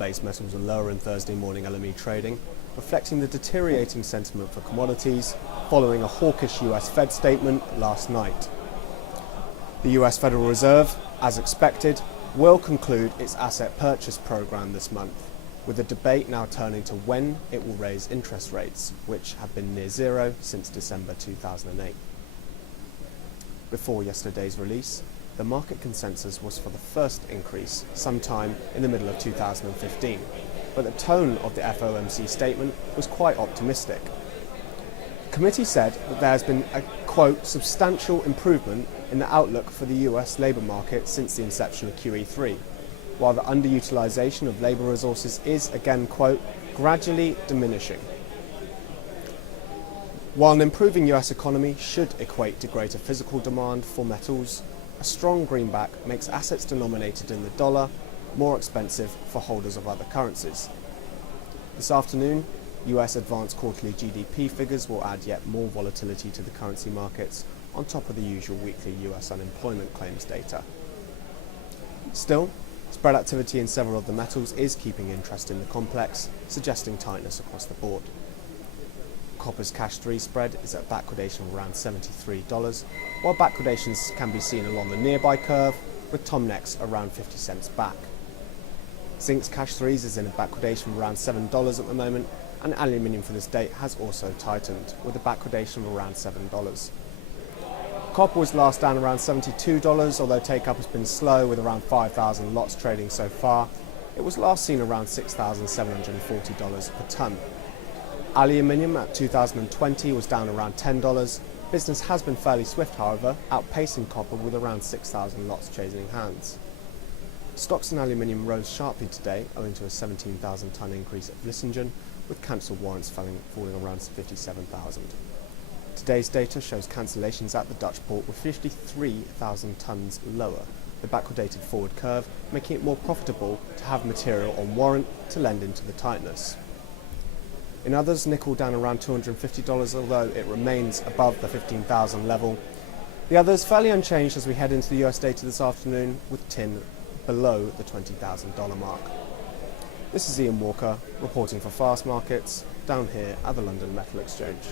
base metals were lower in Thursday morning LME trading, reflecting the deteriorating sentiment for commodities following a hawkish US Fed statement last night. The US Federal Reserve, as expected, will conclude its asset purchase program this month, with the debate now turning to when it will raise interest rates, which have been near zero since December 2008. Before yesterday's release, the market consensus was for the first increase sometime in the middle of 2015, but the tone of the FOMC statement was quite optimistic. The committee said that there has been a, quote, substantial improvement in the outlook for the US labour market since the inception of QE3, while the underutilisation of labour resources is, again, quote, gradually diminishing. While an improving US economy should equate to greater physical demand for metals, a strong greenback makes assets denominated in the dollar more expensive for holders of other currencies. This afternoon, US advanced quarterly GDP figures will add yet more volatility to the currency markets on top of the usual weekly US unemployment claims data. Still, spread activity in several of the metals is keeping interest in the complex, suggesting tightness across the board. Copper's cash 3 spread is at backwardation of around $73, while backwardations can be seen along the nearby curve, with Tomnex around 50 cents back. Zinc's cash 3s is in a backwardation of around $7 at the moment, and aluminium for this date has also tightened, with a backwardation of around $7. Copper was last down around $72, although take-up has been slow with around 5,000 lots trading so far. It was last seen around $6,740 per tonne. Aluminium at 2020 was down around $10. Business has been fairly swift, however, outpacing copper with around 6,000 lots changing hands. Stocks in aluminium rose sharply today owing to a 17,000 tonne increase at Vlissingen, with cancelled warrants falling around 57,000. Today's data shows cancellations at the Dutch port were 53,000 tonnes lower, the backwardated forward curve making it more profitable to have material on warrant to lend into the tightness. In others, nickel down around $250, although it remains above the 15,000 level. The others fairly unchanged as we head into the US data this afternoon, with tin below the $20,000 mark. This is Ian Walker reporting for FastMarkets down here at the London Metal Exchange.